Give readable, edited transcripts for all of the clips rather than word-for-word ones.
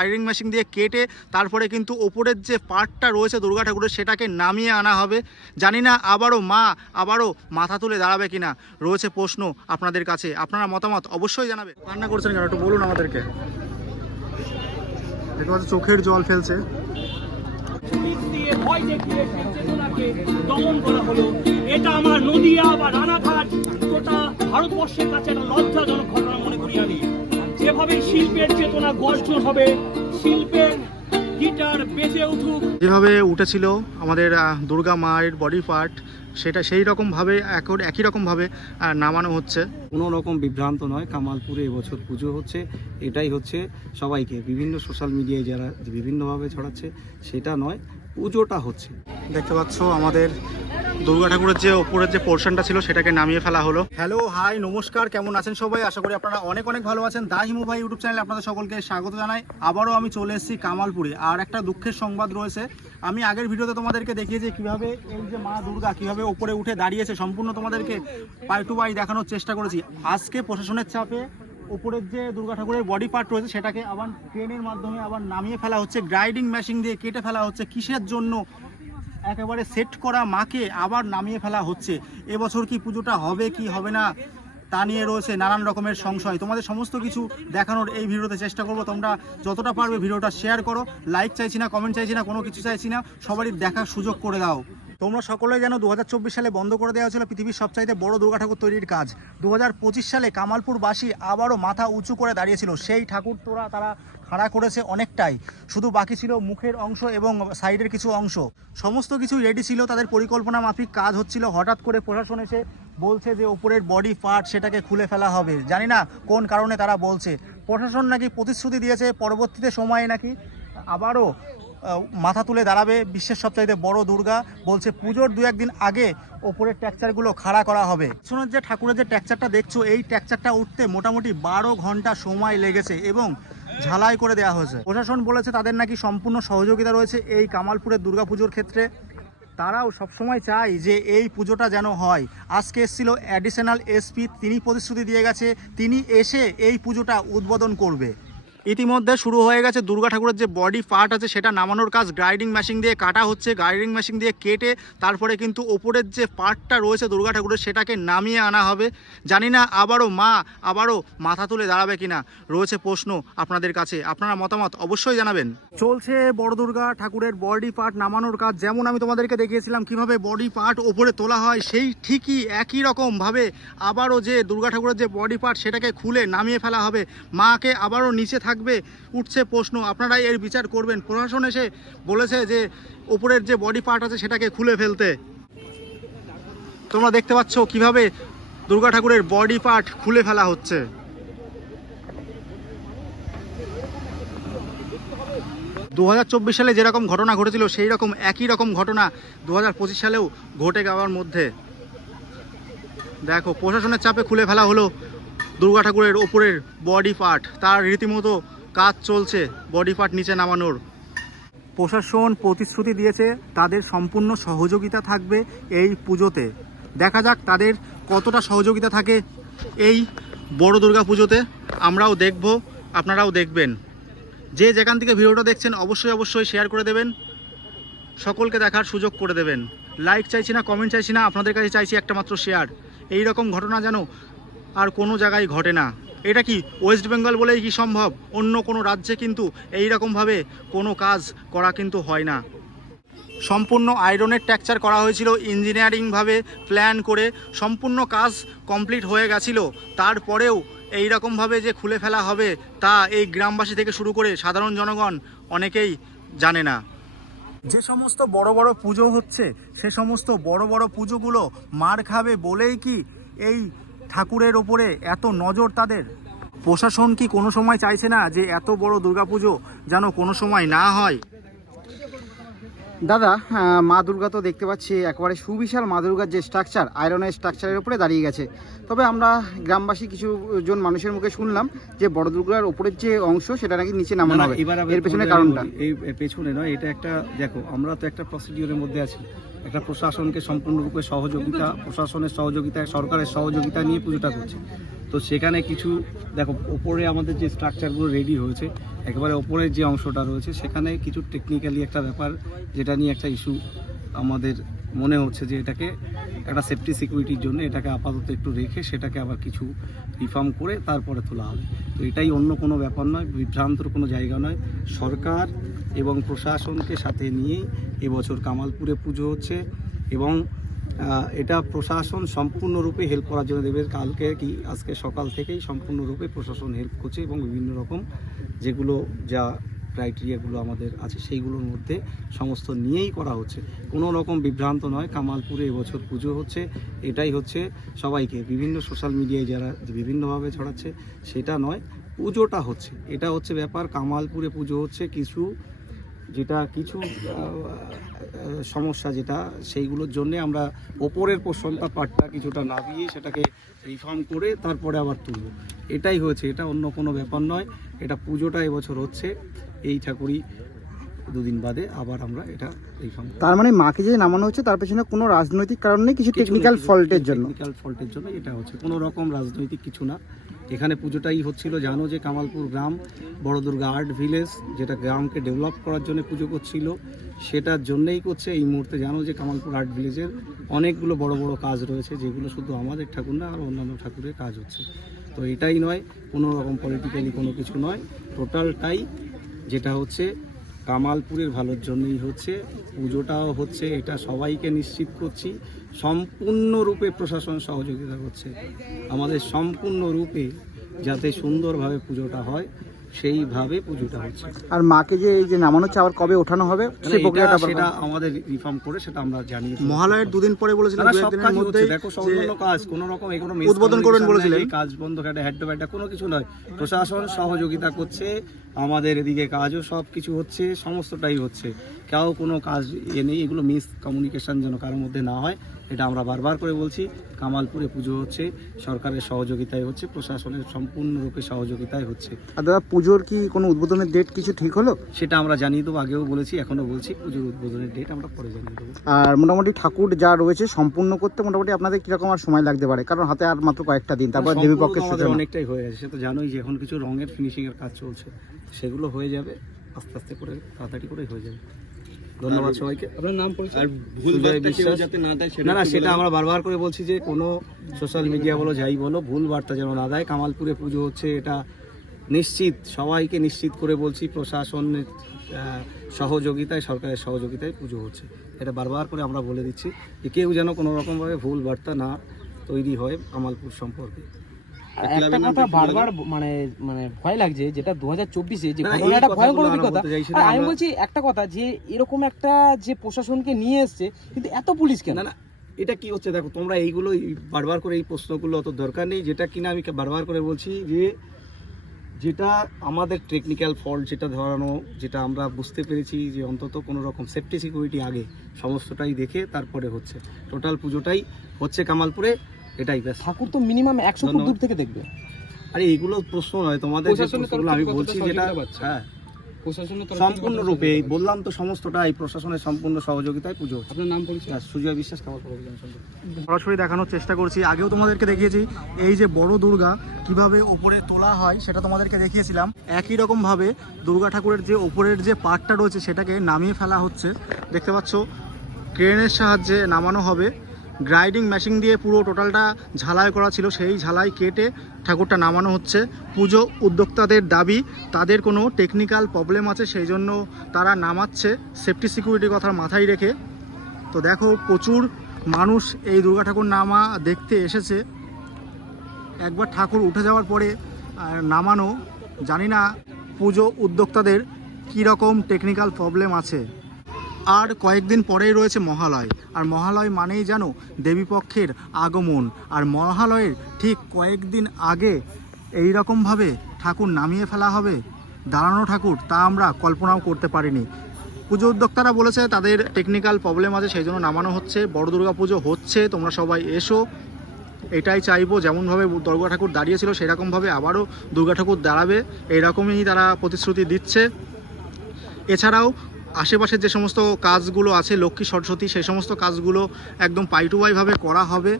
Firing machine দিয়ে কেটে তারপরে কিন্তু ওপরের যে পার্টটা রয়েছে দুর্গা ঠাকুরের সেটাকে নামিয়ে আনা হবে। জানি না আবারও মাথা তুলে দাঁড়াবে কিনা, রয়েছে প্রশ্ন আপনাদের কাছে। আপনারা মতামত অবশ্যই জানাবে। কান্না করছেন কেন একটু বলুন আমাদেরকে। দেখতে পাচ্ছি চোখের জল ফেলছে। ভয় দেখিয়ে সেই চেতনাকে দমন করা হলো। এটা আমার নদিয়া বা রানাঘাট গোটা ভারতবর্ষের কাছে একটা লজ্জাজনক ঘটনা মনে করি আমি। যেভাবে শিল্পের চেতনা গর্জন হবে, শিল্পের গিটার বেজে উঠুক, যেভাবে উঠেছিল আমাদের দুর্গা মায়ের বডি পার্ট, সেটা সেই রকমভাবে একই রকমভাবে নামানো হচ্ছে। কোনো রকম বিভ্রান্ত নয়, কামালপুরে এবছর পুজো হচ্ছে। এটাই হচ্ছে সবাইকে বিভিন্ন সোশ্যাল মিডিয়ায় যারা বিভিন্নভাবে ছড়াচ্ছে সেটা নয়, পুজোটা হচ্ছে। দেখতে পাচ্ছ আমাদের দুর্গা ঠাকুরের যে ওপরের যে পোর্শনটা ছিল সেটাকে নামিয়ে ফেলা হলো। হ্যালো, হাই, নমস্কার, কেমন আছেন সবাই? আশা করি আপনারা অনেক ভালো আছেন। দা হিমু ভাই ইউটিউব চ্যানেলে আপনাদের সকলকে স্বাগত জানাই। আবারও আমি চলে এসেছি কামালপুরে। আর একটা দুঃখের সংবাদ রয়েছে। আমি আগের ভিডিওতে তোমাদেরকে দেখিয়েছি কিভাবে এই যে মা দুর্গা কিভাবে ওপরে উঠে দাঁড়িয়েছে, সম্পূর্ণ তোমাদেরকে পাই টু পাই দেখানোর চেষ্টা করেছি। আজকে প্রশাসনের চাপে উপরের যে দুর্গা ঠাকুরের বডি পার্ট রয়েছে সেটাকে আবার ট্রেনের মাধ্যমে আবার নামিয়ে ফেলা হচ্ছে, গ্রাইডিং মেশিন দিয়ে কেটে ফেলা হচ্ছে। কিসের জন্য? একেবারে সেট করা মাকে আবার নামিয়ে ফেলা হচ্ছে। এবছর কি পুজোটা হবে কি হবে না তা নিয়ে রয়েছে নানান রকমের সংশয়। তোমাদের সমস্ত কিছু দেখানোর এই ভিডিওতে চেষ্টা করব। তোমরা যতটা পারবে ভিডিওটা শেয়ার করো। লাইক চাইছি না, কমেন্ট চাইছি না, কোনো কিছু চাইছি না, সবারই দেখার সুযোগ করে দাও। তোমরা সকলেই জানো 2024 সালে বন্ধ করে দেওয়া হয়েছিল পৃথিবীর সবচাইতে বড় দুর্গা ঠাকুর তৈরির কাজ। 2025 সালে কামালপুরবাসী আবারও মাথা উঁচু করে দাঁড়িয়েছিল। সেই ঠাকুর তারা খাড়া করেছে অনেকটাই, শুধু বাকি ছিল মুখের অংশ এবং সাইডের কিছু অংশ। সমস্ত কিছু রেডি ছিল, তাদের পরিকল্পনা মাফিক কাজ হচ্ছিল। হঠাৎ করে প্রশাসন এসে বলছে যে ওপরের বডি পার্ট সেটাকে খুলে ফেলা হবে। জানি না কোন কারণে তারা বলছে। প্রশাসন নাকি প্রতিশ্রুতি দিয়েছে পরবর্তীতে সময়ে নাকি আবারও মাথা তুলে দাঁড়াবে বিশ্বের সবচাইতে বড় দুর্গা। বলছে পুজোর 2-1 দিন আগে ওপরের ট্যাকচারগুলো খাড়া করা হবে। শোনো, যে ঠাকুরের যে ট্যাকচারটা দেখছো, এই ট্যাকচারটা উঠতে মোটামুটি 12 ঘন্টা সময় লেগেছে এবং ঝালাই করে দেওয়া হয়েছে। প্রশাসন বলেছে তাদের নাকি সম্পূর্ণ সহযোগিতা রয়েছে এই কামালপুরের দুর্গাপুজোর ক্ষেত্রে। তারাও সবসময় চায় যে এই পুজোটা যেন হয়। আজকে এসেছিল অ্যাডিশনাল এসপি, তিনি প্রতিশ্রুতি দিয়ে গেছে তিনি এসে এই পুজোটা উদ্বোধন করবে। ইতিমধ্যে শুরু হয়ে গেছে দুর্গা ঠাকুরের যে বডি পার্ট আছে সেটা নামানোর কাজ। গ্রাইডিং মেশিন দিয়ে কাটা হচ্ছে, গ্রাইডিং মেশিন দিয়ে কেটে তারপরে কিন্তু ওপরের যে পার্টটা রয়েছে দুর্গা ঠাকুরের সেটাকে নামিয়ে আনা হবে। জানি না আবারও মাথা তুলে দাঁড়াবে কিনা, রয়েছে প্রশ্ন আপনাদের কাছে। আপনারা মতামত অবশ্যই জানাবেন। চলছে বড় দুর্গা ঠাকুরের বডি পার্ট নামানোর কাজ। যেমন আমি তোমাদেরকে দেখিয়েছিলাম কিভাবে বডি পার্ট ওপরে তোলা হয়, সেই ঠিকই একই রকমভাবে আবারও যে দুর্গা ঠাকুরের যে বডি পার্ট সেটাকে খুলে নামিয়ে ফেলা হবে। মাকে আবারও নিচে থাকবে। উঠছে প্রশ্ন, আপনারাই এর বিচার করবেন। প্রশাসন এসে বলেছে যে ওপরের যে বডি পার্ট আছে সেটাকে খুলে ফেলতে। তোমরা দেখতে পাচ্ছ কিভাবে দুর্গা ঠাকুরের বডি পার্ট খুলে ফেলা হচ্ছে। দু 2024 সালে যেরকম ঘটনা ঘটেছিল সেই রকম একই রকম ঘটনা 2025 সালেও ঘটে যাওয়ার মধ্যে। দেখো, প্রশাসনের চাপে খুলে ফেলা হলো দুর্গা ঠাকুরের ওপরের বডি পার্ট। তার রীতিমতো কাজ চলছে বডি পার্ট নিচে নামানোর। প্রশাসন প্রতিশ্রুতি দিয়েছে তাদের সম্পূর্ণ সহযোগিতা থাকবে এই পুজোতে। দেখা যাক তাদের কতটা সহযোগিতা থাকে এই বড় দুর্গা পুজোতে। আমরাও দেখব, আপনারাও দেখবেন। যে যেখান থেকে ভিডিওটা দেখছেন অবশ্যই শেয়ার করে দেবেন, সকলকে দেখার সুযোগ করে দেবেন। লাইক চাইছি না, কমেন্ট চাইছি না, আপনাদের কাছে চাইছি একটা মাত্র শেয়ার। এই রকম ঘটনা যেন আর কোনো জায়গায় ঘটে না। এটা কি ওয়েস্ট বেঙ্গল বলেই কি সম্ভব? অন্য কোনো রাজ্যে কিন্তু এই রকমভাবে কোনো কাজ করা কিন্তু হয় না। সম্পূর্ণ আয়রনের ট্যাকচার করা হয়েছিল ইঞ্জিনিয়ারিংভাবে প্ল্যান করে। সম্পূর্ণ কাজ কমপ্লিট হয়ে গেছিল, তারপরেও এই রকমভাবে যে খুলে ফেলা হবে তা এই গ্রামবাসী থেকে শুরু করে সাধারণ জনগণ অনেকেই জানে না। যে সমস্ত বড় বড় পুজো হচ্ছে সে সমস্ত বড় বড় পুজোগুলো মার খাবে বলেই কি এই ঠাকুরের ওপরে এত নজর তাদের? প্রশাসন কি কোনো সময় চাইছে না যে এত বড় দুর্গাপুজো যেন কোনো সময় না হয়? দাদা, মা দুর্গা তো দেখতে পাচ্ছি একেবারে সুবিশাল মা দুর্গার যে স্ট্রাকচার, আয়রনের স্ট্রাকচারের উপরে দাঁড়িয়ে গেছে। তবে আমরা গ্রামবাসী কিছুজন মানুষের মুখে শুনলাম যে বড় দুর্গার উপরের যে অংশ সেটা নাকি নিচে নামানো হবে। এর পেছনে কারণটা? এই পেছনে নয়, এটা একটা দেখো, আমরা তো একটা প্রসিডিওরের মধ্যে আছি। একটা প্রশাসনকে সম্পূর্ণরূপে সহযোগিতা, প্রশাসনের সহযোগিতা, সরকারের সহযোগিতা নিয়ে পুজোটা করছে। তো সেখানে কিছু দেখো, ওপরে আমাদের যে স্ট্রাকচারগুলো রেডি হয়েছে একেবারে ওপরের যে অংশটা রয়েছে সেখানে কিছু টেকনিক্যালি একটা ব্যাপার, যেটা নিয়ে একটা ইস্যু আমাদের মনে হচ্ছে যে এটাকে একটা সেফটি সিকিউরিটির জন্য এটাকে আপাতত একটু রেখে সেটাকে আবার কিছু রিফর্ম করে তারপরে তোলা হবে। তো এটাই অন্য কোনো ব্যাপার নয়, বিভ্রান্তর কোনো জায়গা নয়। সরকার এবং প্রশাসনকে সাথে নিয়েই এবছর কামালপুরে পুজো হচ্ছে এবং এটা প্রশাসন সম্পূর্ণরূপে হেল্প করার জন্য দেবে। আজকে সকাল থেকেই সম্পূর্ণরূপে প্রশাসন হেল্প করছে এবং বিভিন্ন রকম যেগুলো যা ক্রাইটেরিয়াগুলো আমাদের আছে সেইগুলোর মধ্যে সমস্ত নিয়েই করা হচ্ছে। কোনো রকম বিভ্রান্ত নয়, কামালপুরে এবছর পুজো হচ্ছে, এটাই হচ্ছে সবাইকে বিভিন্ন সোশ্যাল মিডিয়ায় যারা বিভিন্নভাবে ছড়াচ্ছে সেটা নয়, পুজোটা হচ্ছে, এটা হচ্ছে ব্যাপার। কামালপুরে পুজো হচ্ছে, কিছু সমস্যা যেটা সেইগুলোর জন্যে আমরা ওপরের পোর্শনটা পার্টটা কিছুটা নামিয়ে সেটাকে রিফর্ম করে তারপরে আবার তুলব, এটাই হয়েছে, এটা অন্য কোনো ব্যাপার নয়। এটা পুজোটা এবছর হচ্ছে, এই ঠাকুরই দুদিন বাদে আবার আমরা এটা রিফর্ম। তার মানে মাকে যে নামানো হচ্ছে তার পেছনে কোনো রাজনৈতিক কারণ নেই, কিছু টেকনিক্যাল ফল্টের জন্য এটা হচ্ছে, কোনো রকম রাজনৈতিক কিছু না। এখানে পুজোটাই হচ্ছিল, জানো যে কামালপুর গ্রাম বড় দুর্গা আর্ট ভিলেজ, যেটা গ্রামকে ডেভেলপ করার জন্য পুজো করছিল, সেটার জন্যই করছে। এই মুহূর্তে জানো যে কামালপুর আর্ট ভিলেজের অনেকগুলো বড় বড় কাজ রয়েছে, যেগুলো শুধু আমাদের ঠাকুর না আর অন্যান্য ঠাকুরের কাজ হচ্ছে। তো এটাই নয়, কোনো রকম পলিটিক্যালি কোনো কিছু নয়, টোটালটাই যেটা হচ্ছে কামালপুরের ভালোর জন্যই হচ্ছে। পুজোটাও হচ্ছে, এটা সবাইকে নিশ্চিত করছি সম্পূর্ণরূপে প্রশাসন সহযোগিতা করছে আমাদের সম্পূর্ণরূপে, যাতে সুন্দরভাবে পুজোটা হয় সেইভাবে পুজোটা হচ্ছে। আর মাকে যে এই যে নামানো হচ্ছে আবার কবে ওঠানো হবে সেটা আমাদের রিফর্ম করে সেটা আমরা জানিয়ে দেব। মহালয়ের দুদিন পরে বলেছিলেন দেখো সম্পূর্ণ কাজ, কোনো রকম এগুলো উদ্বোধন করবেন বলেছিলেন, কাজ বন্ধ করে হেড টু হেড কোনো কিছু নয়, প্রশাসন সহযোগিতা করছে আমাদের, এদিকে কাজও সব কিছু হচ্ছে, সমস্তটাই হচ্ছে, কেউ কোনো কাজ নেই, এগুলো মিস কমিউনিকেশন যেন কারোর মধ্যে না হয়, এটা আমরা বারবার করে বলছি। কামালপুরে পুজো হচ্ছে, সরকারের সহযোগিতায় হচ্ছে, প্রশাসনের সম্পূর্ণরূপে সহযোগিতায় হচ্ছে। আর দাদা পুজোর কি কোনো উদ্বোধনের ডেট কিছু ঠিক হলো? সেটা আমরা জানিয়ে দেবো, আগেও বলেছি এখনও বলছি, পুজোর উদ্বোধনের ডেট আমরা পরে জানিয়ে দেবো। আর মোটামুটি ঠাকুর যা রয়েছে সম্পূর্ণ করতে মোটামুটি আপনাদের কীরকম আর সময় লাগতে পারে? কারণ হাতে আর মাত্র কয়েকটা দিন, তারপর দেবীপক্ষের সূচনা অনেকটাই হয়ে গেছে, সে তো জানোই যে এখন কিছু রঙের ফিনিশিংয়ের কাজ চলছে, সেগুলো হয়ে যাবে আস্তে আস্তে করে, তাড়াতাড়ি করে হয়ে যাবে। ধন্যবাদ সবাইকে। আপনার নাম পরিচয়? না, সেটা আমরা বারবার করে বলছি যে কোনো সোশ্যাল মিডিয়া বলো যাই বলো, ভুল বার্তা যেন না দেয়। কামালপুরে পুজো হচ্ছে, এটা নিশ্চিত, সবাইকে নিশ্চিত করে বলছি, প্রশাসনের সহযোগিতায়, সরকারের সহযোগিতায় পুজো হচ্ছে, এটা বারবার করে আমরা বলে দিচ্ছি যে কেউ যেন কোনো রকমভাবে ভুল বার্তা না তৈরি হয় কামালপুর সম্পর্কে। একটা কথা বারবার মানে ভয় লাগছে, যেটা 2024-এ যে ঘটনাটা ভয়ঙ্কর অভিজ্ঞতা। আমি বলছি একটা কথা, যে এরকম একটা যে প্রশাসনকে নিয়ে এসছে, কিন্তু এত পুলিশ কেন? না, এটা কি হচ্ছে দেখো, তোমরা এইগুলো বারবার করে এই প্রশ্নগুলো অত দরকার নেই। যেটা কিনা আমি বারবার করে বলছি যে যেটা আমাদের টেকনিক্যাল ফল্ট যেটা ধরানো, যেটা আমরা বুঝতে পেরেছি যে অন্তত কোনো রকম সেফটি সিকিউরিটি আগে সমস্তটাই দেখে তারপরে হচ্ছে, টোটাল পুজোটাই হচ্ছে কামালপুরে, এটাই ব্যাস। ঠাকুর তো মিনিমাম 100 ফুট দূর থেকে দেখবে। আরে এইগুলো প্রশ্ন নয়, তোমাদের আমি বলছি যেটা, হ্যাঁ সম্পূর্ণরূপে বললাম তো, সমস্তটাই প্রশাসনের সম্পূর্ণ সহযোগিতায় পুজো। আপনার নাম পরিচয়? সুজয় বিশ্বাস, কামালপুর অভিযান। সরাসরি দেখানোর চেষ্টা করছি, আগেও তোমাদেরকে দেখিয়েছি এই যে বড় দুর্গা কিভাবে ওপরে তোলা হয় সেটা তোমাদেরকে দেখিয়েছিলাম। একই রকমভাবে দুর্গা ঠাকুরের যে ওপরের যে পার্টটা রয়েছে সেটাকে নামিয়ে ফেলা হচ্ছে, দেখতে পাচ্ছ ক্রেনের সাহায্যে নামানো হবে। গ্রাইডিং মেশিন দিয়ে পুরো টোটালটা ঝালাই করা ছিল, সেই ঝালাই কেটে ঠাকুরটা নামানো হচ্ছে। পুজো উদ্যোক্তাদের দাবি তাদের কোনো টেকনিক্যাল প্রবলেম আছে, সেই জন্য তারা নামাচ্ছে সেফটি সিকিউরিটির কথা মাথায় রেখে। তো দেখো প্রচুর মানুষ এই দুর্গা ঠাকুর নামা দেখতে এসেছে। একবার ঠাকুর উঠে যাওয়ার পরে নামানো, জানি না পুজো উদ্যোক্তাদের কী রকম টেকনিক্যাল প্রবলেম আছে। আর কয়েকদিন পরেই রয়েছে মহালয়, আর মহালয় মানেই জানো দেবীপক্ষের আগমন। আর মহালয়ের ঠিক কয়েকদিন আগে এই রকমভাবে ঠাকুর নামিয়ে ফেলা হবে, দাঁড়ানো ঠাকুর, তা আমরা কল্পনাও করতে পারিনি। পুজো উদ্যোক্তারা বলেছে তাদের টেকনিক্যাল প্রবলেম আছে, সেই জন্য নামানো হচ্ছে। বড় দুর্গা পুজো হচ্ছে, তোমরা সবাই এসো, এটাই চাইবো। যেমনভাবে দুর্গা ঠাকুর দাঁড়িয়েছিল সেরকমভাবে আবারও দুর্গা ঠাকুর দাঁড়াবে, এইরকমই তারা প্রতিশ্রুতি দিচ্ছে। এছাড়াও আশেপাশের যে সমস্ত কাজগুলো আছে, লক্ষ্মী সরস্বতী, সেই সমস্ত কাজগুলো একদম পাই টু পাইভাবে করা হবে।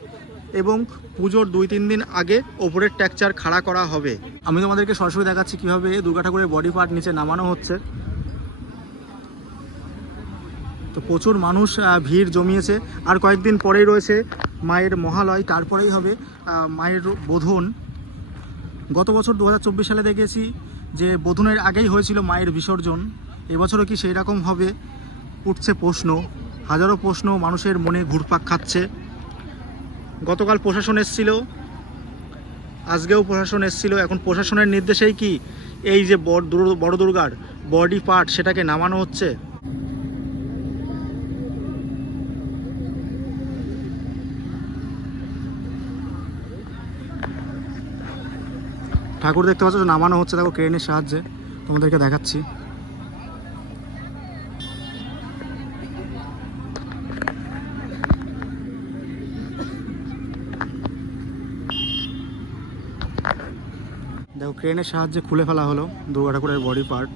এবং পুজোর 2-3 দিন আগে ওপরের স্ট্রাকচার খাড়া করা হবে। আমি তোমাদেরকে সরাসরি দেখাচ্ছি কীভাবে দুর্গা ঠাকুরের বডি পার্ট নিচে নামানো হচ্ছে। তো প্রচুর মানুষ ভিড় জমিয়েছে। আর কয়েকদিন পরেই রয়েছে মায়ের মহালয়, তারপরেই হবে মায়ের বোধন। গত বছর 2024 সালে দেখেছি যে বোধনের আগেই হয়েছিল মায়ের বিসর্জন। এবছরও কি সেই রকম হবে, উঠছে প্রশ্ন, হাজারো প্রশ্ন মানুষের মনে ঘুরপাক খাচ্ছে। গতকাল প্রশাসন এসেছিল, আজকেও প্রশাসন এসেছিল। এখন প্রশাসনের নির্দেশেই কি এই যে বড় দুর্গার বডি পার্ট সেটাকে নামানো হচ্ছে। ঠাকুর দেখতে পাচ্ছ নামানো হচ্ছে, দেখো ক্রেনের সাহায্যে, তোমাদেরকে দেখাচ্ছি। দেখো ক্রেনের সাহায্যে খুলে ফেলা হলো দুর্গা ঠাকুরের বডি পার্ট।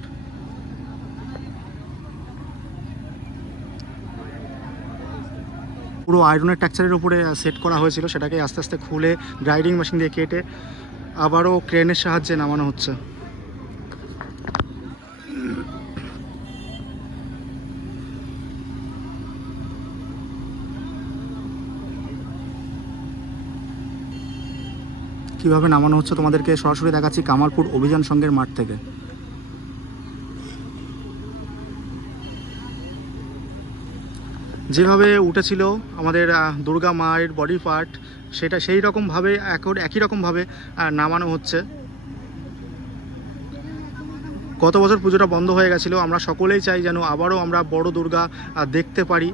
পুরো আয়রনের স্ট্রাকচারের উপরে সেট করা হয়েছিল, সেটাকে আস্তে আস্তে খুলে গ্রাইন্ডিং মেশিন দিয়ে কেটে আবারও ক্রেনের সাহায্যে নামানো হচ্ছে। কিভাবে নামানো হচ্ছে তোমাদেরকে সরাসরি দেখাচ্ছি কামালপুর অভিযান সংঘের মাঠ থেকে। যেভাবে উঠেছিল আমাদের দুর্গা মায়ের বডি পার্ট, সেটা সেই রকমভাবে একই রকমভাবে নামানো হচ্ছে। গত বছর পুজোটা বন্ধ হয়ে গেছিলো, আমরা সকলেই চাই যেন আবারও আমরা বড় দুর্গা দেখতে পারি।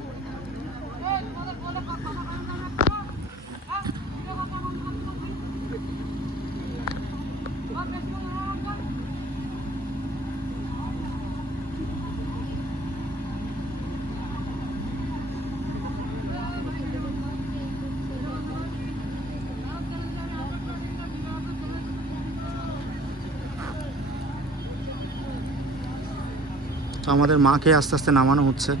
তো আমাদের মাকে আস্তে আস্তে নামানো হচ্ছে।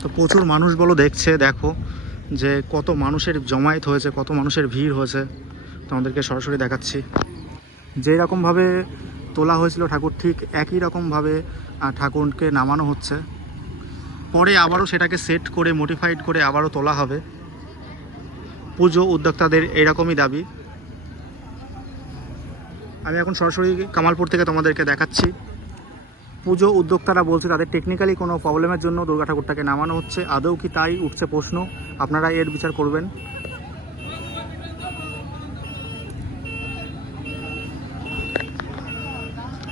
তো প্রচুর মানুষ বলো দেখছে, দেখো যে কত মানুষের জমায়েত হয়েছে, কত মানুষের ভিড় হয়েছে। তোমাদেরকে সরাসরি দেখাচ্ছি। যেই রকমভাবে তোলা হয়েছিল ঠাকুর, ঠিক একই রকমভাবে ঠাকুরকে নামানো হচ্ছে। পরে আবারও সেটাকে সেট করে মডিফাইড করে আবারও তোলা হবে। পুজো উদ্যোক্তাদের এরকমই দাবি। আমি এখন সরাসরি কামালপুর থেকে তোমাদেরকে দেখাচ্ছি। পুজো উদ্যোক্তারা বলছে তাদের টেকনিক্যালি কোনো প্রবলেমের জন্য দুর্গা ঠাকুরটাকে নামানো হচ্ছে। আদৌ কি তাই, উঠছে প্রশ্ন। আপনারা এর বিচার করবেন।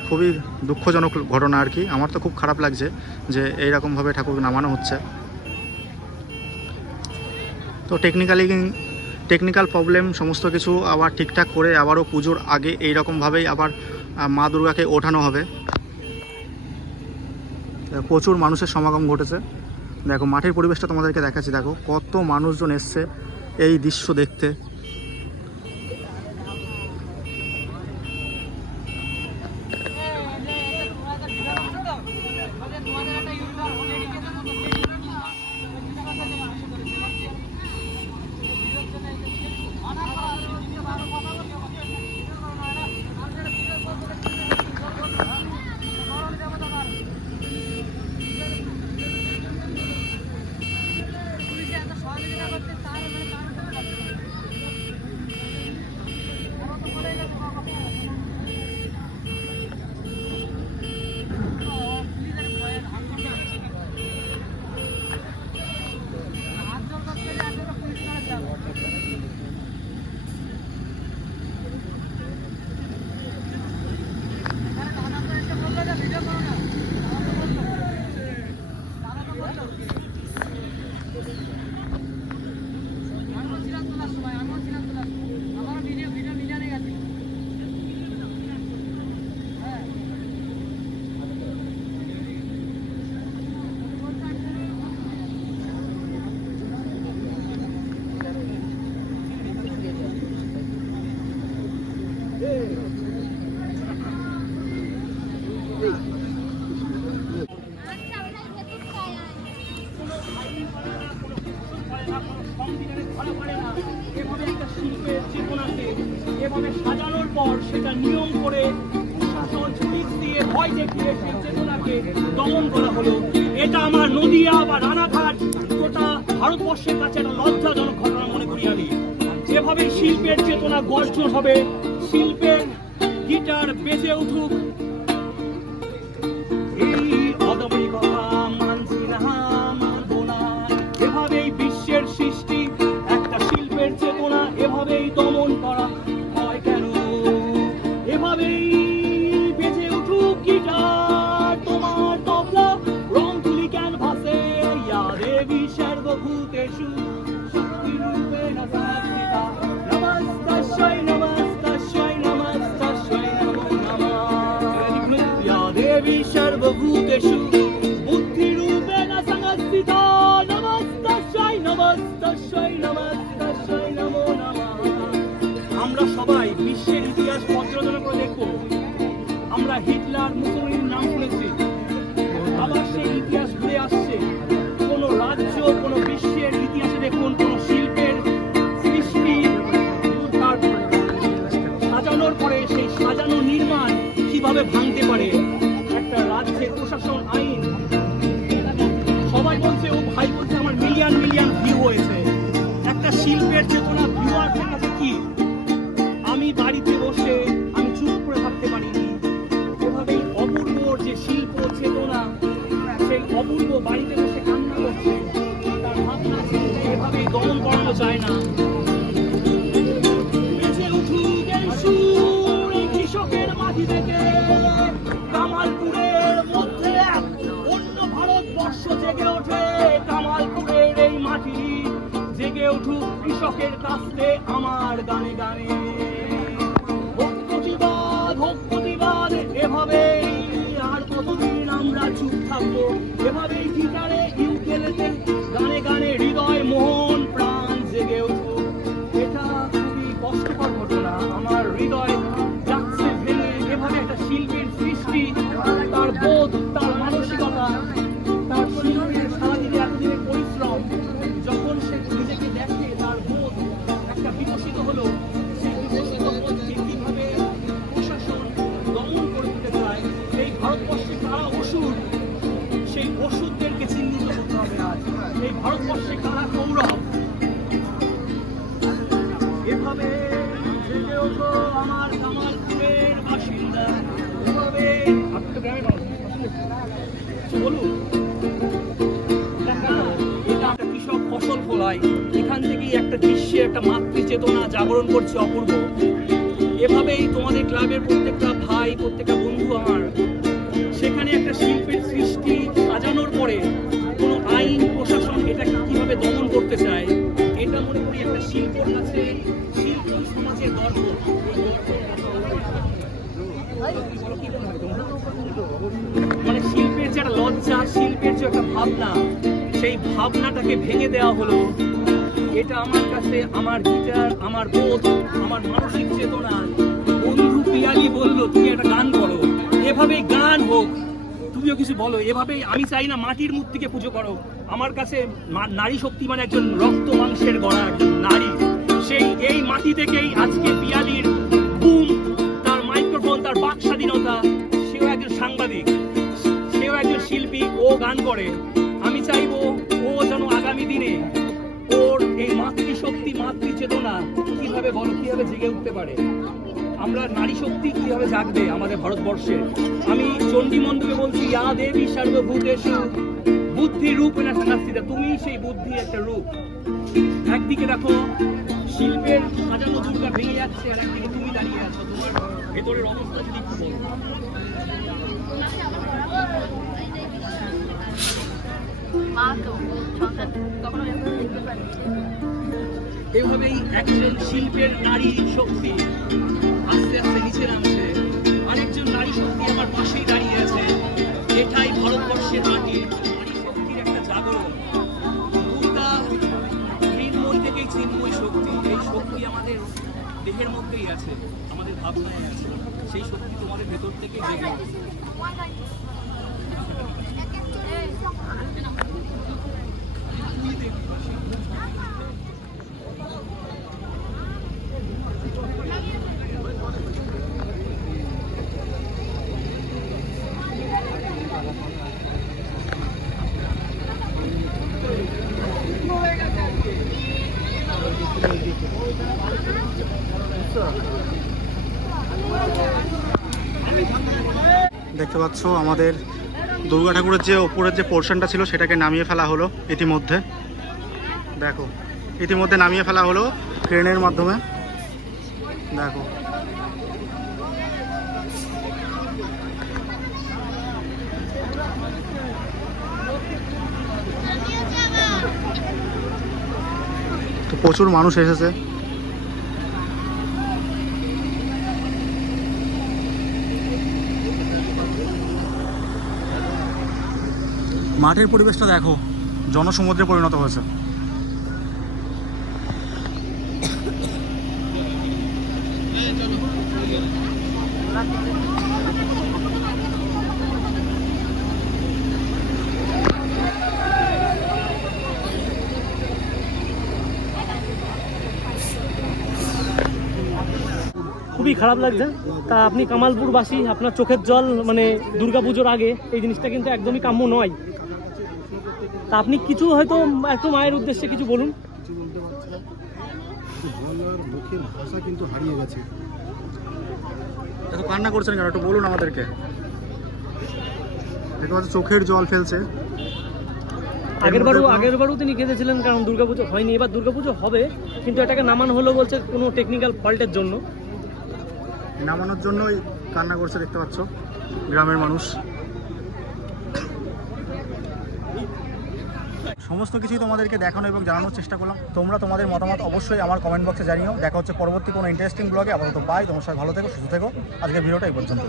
খুবই দুঃখজনক ঘটনা আর কি। আমার তো খুব খারাপ লাগছে যে এইরকমভাবে ঠাকুরকে নামানো হচ্ছে। তো টেকনিক্যাল প্রবলেম সমস্ত কিছু আবার ঠিকঠাক করে আবারও পুজোর আগে এইরকমভাবেই আবার মা দুর্গাকে ওঠানো হবে। প্রচুর মানুষের সমাগম ঘটেছে। দেখো মাঠের পরিবেশটা তোমাদেরকে দেখাচ্ছি। দেখো কত মানুষজন এসছে এই দৃশ্য দেখতে। এভাবে একটা শিল্পের চেতনাকে এভাবে সাজানোর পর সেটা নিয়ম করে শাসন পুলিশ দিয়ে ভয় দেখিয়ে সেই চেতনাকে দমন করা হলো। এটা আমার নদিয়া বা রানাঘাট গোটা ভারতবর্ষের কাছে একটা লজ্জাজনক ঘটনা মনে করি আমি। যেভাবে শিল্পের চেতনা গর্জন হবে, শিল্পের গিটার বেজে উঠুক, এই অদমনী কথা মানছি না, মানবো না। এভাবেই বিশ্বের সৃষ্টি একটা শিল্পের চেতনা এভাবেই দমন করা হয় কেন? এভাবেই বেজে উঠুক গিটার, তোমার তবলা রং তুলি ক্যানভাসে, ইয়া দেবী সর্বভূতেষু শক্তিরূপেণ সংস্থিতা, নমস্তাস্যৈ নমস্তাস্যৈ নমস্তাস্যৈ নমো নমঃ, ইয়া দেবী সর্বভূতেষু বুদ্ধিরূপেণ সংস্থিতা, নমস্তাস্যৈ নমস্তাস্যৈ নমস্তাস্যৈ নমো নমঃ। আমরা সবাই বিশ্বের ইতিহাস পর্যালোচনা করে দেখব। আমরা হিটলার, মুসোলিনির নাম শুনেছি, আবার সেই ইতিহাস ঘুরে আসছে। কোন রাজ্য, কোন বিশ্বের ইতিহাসে দেখুন কোন শিল্পের সৃষ্টি তার সাজানোর পরে সেই সাজানো নির্মাণ কিভাবে ভাঙতে পারে একটা রাজ্যের প্রশাসন, আইন। সবাই বলছে, ও ভাই বলছে আমার মিলিয়ন মিলিয়ন ভিউ হয়েছে। একটা শিল্পের চেতনা ভিউয়ারদের কাছে কি? আমি বাড়িতে বসে আমি চুপ করে থাকতে পারিনি। এভাবেই অপূর্ব যে শিল্প চেতনা, সেই অপূর্ব বাড়িতে বসে কান্না করছে, তার ভাবনা এভাবেই দমন করানো যায় না। বেজে উঠুক এই সুর এই কৃষকের মাটি থেকে, কামালপুরের মধ্যে এক অন্য ভারতবর্ষ জেগে ওঠে। কামালপুরের এই মাটি জেগে উঠুক কৃষকের কাছে আমার গানে গানে। হোক প্রতিবাদ, হোক প্রতিবাদ, এভাবেই আর কতদিন আমরা চুপ থাকবো? এভাবেই গিটারে ইউকেলেতে গানে গানে হৃদয় মোহন প্রাণ জেগে উঠুক। এটা খুবই কষ্টকর ঘটনা, আমার হৃদয় যাচ্ছে ভেঙে। এভাবে একটা শিল্পীর সৃষ্টি, তার বোধ, তার মানসিকতা, তার শিল্পের সারাদিনে এতদিনের পরিশ্রম, যখন সে নিজেকে দেখে তার বোধ একটা বিকশিত হলো, সেই বিকশিত বোধকে কিভাবে প্রশাসন দমন করে দিতে চায়, এই ভারতবর্ষে কারা ওষুধ, সেই ওষুধদেরকে চিহ্নিত করতে হবে আজ। এই ভারতবর্ষে কারা কৌরব, এভাবে জেগে ওঠো আমার কামালপুরের বাসিন্দা। এভাবে আপনি তো গ্রামে বলুন, এটা একটা কৃষক ফসল ফলায়, এখান থেকেই একটা দৃশ্যে একটা মাতৃ চেতনা জাগরণ করছে অপূর্ব। এভাবেই তোমাদের ক্লাবের প্রত্যেকটা ভাই, প্রত্যেকটা বন্ধু আমার, সেখানে একটা শিল্পের সৃষ্টি সাজানোর পরে কোনো আইন প্রশাসন এটাকে কিভাবে দমন করতে চায়, এটা মনে করি একটা শিল্পের কাছে শিল্প সমাজের গর্ব। মানে শিল্পের যে একটা লজ্জা, শিল্পের যে একটা ভাবনা, সেই ভাবনাটাকে ভেঙে দেওয়া হলো। এটা আমার কাছে আমার গিটার, আমার বোধ, আমার মানসিক চেতনা। বন্ধু পিয়ালি বললো তুমি একটা গান করো, এভাবেই গান হোক, তুমিও কিছু বলো। এভাবেই আমি চাই না মাটির মূর্তিকে পুজো করো। আমার কাছে নারী শক্তি মানে একজন রক্ত মাংসের গড়া একজন নারী। সেই এই মাটি থেকেই আজকে পিয়ালির বুম, তার মাইক্রোফোন, তার বাক স্বাধীনতা। সেও একজন সাংবাদিক, সেও একজন শিল্পী, ও গান করে। আমি চাইবো ও যেন আগামী দিনে ওর এই মাতৃশক্তি, মাতৃ চেতনা কিভাবে বলো কিভাবে জেগে উঠতে পারে। আমরা নারী শক্তি কিভাবে জাগবে আমাদের ভারতবর্ষে। আমি চণ্ডী মণ্ডপে বলছি, ইয়া দেবী সর্বভূতেষু বুদ্ধি রূপেণ সংস্থিতা, তুমি সেই বুদ্ধি একটা রূপ। একদিকে দেখো শিল্পের সাজানো দুর্গা ভেঙে যাচ্ছে, আর একদিকে তুমি দাঁড়িয়ে আছো। তোমার ভেতরের অবস্থা যদি একটু বলো। এভাবেই একজন শিল্পের নারী শক্তি আস্তে আস্তে নিচে নামছে, আরেকজন নারী শক্তি আমার পাশেই দাঁড়িয়ে আছে। এটাই ভারতবর্ষের মাটি, নারী শক্তির একটা জাগরণ। দুর্গা মৃন্ময় থেকেই চিন্ময় শক্তি, এই শক্তি আমাদের দেহের মধ্যেই আছে, আমাদের ভাবনায় আছে, সেই শক্তি তোমাদের ভেতর থেকে জেগে ওঠে। দেখতে পাচ্ছ আমাদের দুর্গা ঠাকুরের যে ওপরের যে পোর্শনটা ছিল সেটাকে নামিয়ে ফেলা হলো ইতিমধ্যে। দেখো ইতিমধ্যে নামিয়ে ফেলা হলো ক্রেনের মাধ্যমে। দেখো তো প্রচুর মানুষ এসেছে। মাঠের পরিবেশটা দেখো, জনসমুদ্রে পরিণত হয়েছে। খুবই খারাপ লাগছে। তা আপনি কামালপুরবাসী, আপনার চোখের জল মানে দুর্গাপুজোর আগে এই জিনিসটা কিন্তু একদমই কাম্য নয়। তা আপনি কিছু হয়তো একটু মায়ের উদ্দেশ্যে কিছু বলুন। বলার মুখের ভাষা কিন্তু হারিয়ে গেছে। এত কান্না করছেন কেন একটু বলুন আমাদেরকে। দেখতে পাচ্ছ চোখের জল ফেলছে। আগেরবারও তিনি কেঁদেছিলেন কারণ দুর্গাপুজো হয়নি, এবার দুর্গাপুজো হবে কিন্তু এটাকে নামানো হলো বলছে কোনো টেকনিক্যাল ফল্টের জন্য। নামানোর জন্যই কান্না করছে দেখতে পাচ্ছ গ্রামের মানুষ। সমস্ত কিছুই তোমাদেরকে দেখানো এবং জানানোর চেষ্টা করলাম। তোমরা তোমাদের মতামত অবশ্যই আমার কমেন্ট বক্সে জানিও। দেখা হচ্ছে পরবর্তী কোনো ইন্টারেস্টিং ব্লগে। আপাতত বাই, তোমার সবাই ভালো থেকো, সুস্থ থেকো। আজকের ভিডিওটা এই পর্যন্ত।